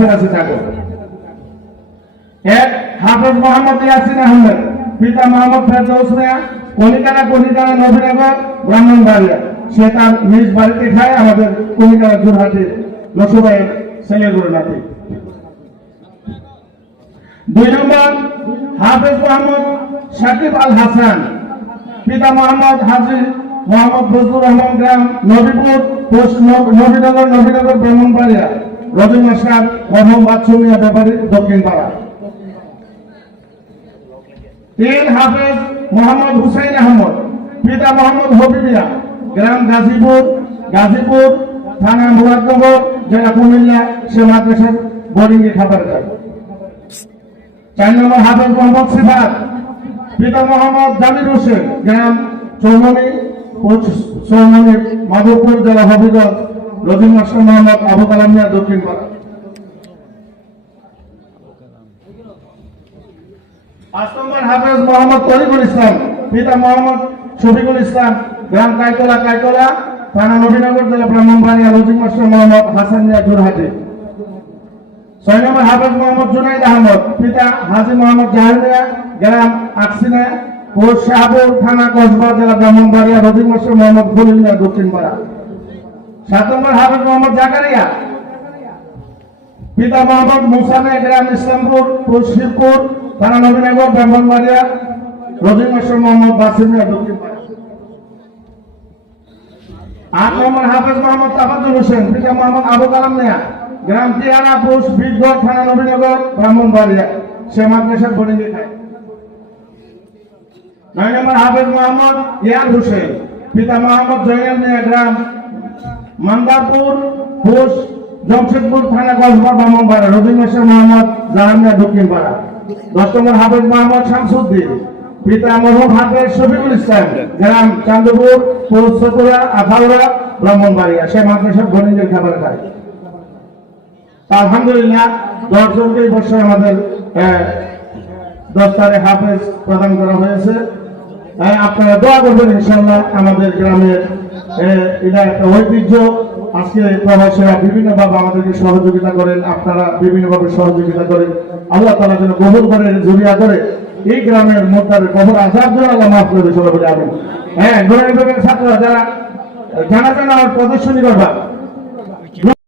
কাছাকাছি থাকো এক, হাফেজ মোহাম্মদ ইয়াসিন আহমেদ, পিতা মোহাম্মদ কলিকানা নবীনগর সে তার নিজ বাড়িতে খায় আমাদের নাতি। দুই নম্বর, হাফেজ মোহাম্মদ সাকিব আল হাসান, পিতা মোহাম্মদ হাজি মোহাম্মদ ফজলুর রহমান গ্রাম, নবীপুর নবীনগর নবীনগর, ব্রাহ্মণবাড়িয়া। রবি ব্যাপারী দক্ষিণ পাড়া। হাফেজ মোহাম্মদ হুসাইন আহমদ, পিতা মোহাম্মদ হবিবিয়া, গ্রাম গাজীপুর গাজীপুর থানা মুরাদনগর, জেলা কুমিল্লা, সে মাদ্রাসার বোর্ডিংয়ে খাবার দেয় চার নম্বর হাফেজ মোহাম্মদ সিফাত, পিতা মোহাম্মদ জামির হোসেন, গ্রাম চৌমনি চৌমনি, মাধবপুর জেলা হবিগঞ্জ। রবিন মাস্টার মোহাম্মদ আবু কালাম মিয়া, দক্ষিণ পাড়া। হাফেজ মোহাম্মদ তরিকুল ইসলাম, পিতা মোহাম্মদ শফিকুল ইসলাম, গ্রাম কাইতলা কাইতলা, থানা নবীনগর, জেলা ব্রাহ্মণবাড়িয়া মাস্টার মোহাম্মদ হাসান মিয়া জোরহাটে ছয় নম্বর হাফেজ মোহাম্মদ জুনাইদ আহমদ, পিতা হাজি মোহাম্মদ গ্রাম আকসিনা পোস্ট শাহপুর, থানা কসবা, জেলা ব্রাহ্মণবাড়িয়া মাস্টার মোহাম্মদ খলিল মিয়া, দক্ষিণ পাড়া। সাত নম্বর হাফেজ মোহাম্মদ জাকারিয়া। পিতা মোহাম্মদ মুসামে গ্রাম ইসলামপুর শিবপুর থানা নবীনগর, ব্রাহ্মণবাড়িয়া রজিক মাস্টার মোহাম্মদ বাসিম মিয়া, দক্ষিণ আট নম্বর হাফেজ মোহাম্মদ তাফাজুল হোসেন, পিতা মোহাম্মদ আবু কালাম মিয়া। গ্রাম তিহানা পোস্ট বীরগড় থানা নবীনগর, ব্রাহ্মণবাড়িয়া। সে মাদ্রাসার খায় নয় নম্বর হাফেজ মোহাম্মদ ইয়াদ হোসেন, পিতা মোহাম্মদ জয়নাল মিয়া, গ্রাম মান্দারপুর পোস্ট জমশেদপুর থানা কসবা ব্রাহ্মণপাড়া রবি মাসের মোহাম্মদ জাহামিয়া দক্ষিণ পাড়া দশ নম্বর হাফেজ মোহাম্মদ শামসুদ্দিন, পিতা মরহুম হাফেজ শফিকুল ইসলাম, গ্রাম চান্দপুর পোস্ট সতুরা, আখাউড়া, ব্রাহ্মণবাড়িয়া। সে মাদ্রাসার গণিতের খাবার খায়। আলহামদুলিল্লাহ দশজনকে বছর আমাদের তারিখ হাফেজ প্রদান করা হয়েছে। আপনারা দোয়া করবেন ইনশাল্লাহ আমাদের গ্রামের এটা একটা ঐতিহ্য। আজকে প্রবাসীরা বিভিন্নভাবে আমাদেরকে সহযোগিতা করেন, আপনারা বিভিন্নভাবে সহযোগিতা করেন। আল্লাহ তালা যেন কবুল করে জড়িয়া করে এই গ্রামের মোদ্দারে কবর আজাদ জন্য আল্লাহ মাফ করে সবাই বলে আমিন। হ্যাঁ গোড়াই ছাত্ররা, যারা জানা জানা প্রদর্শনী করবা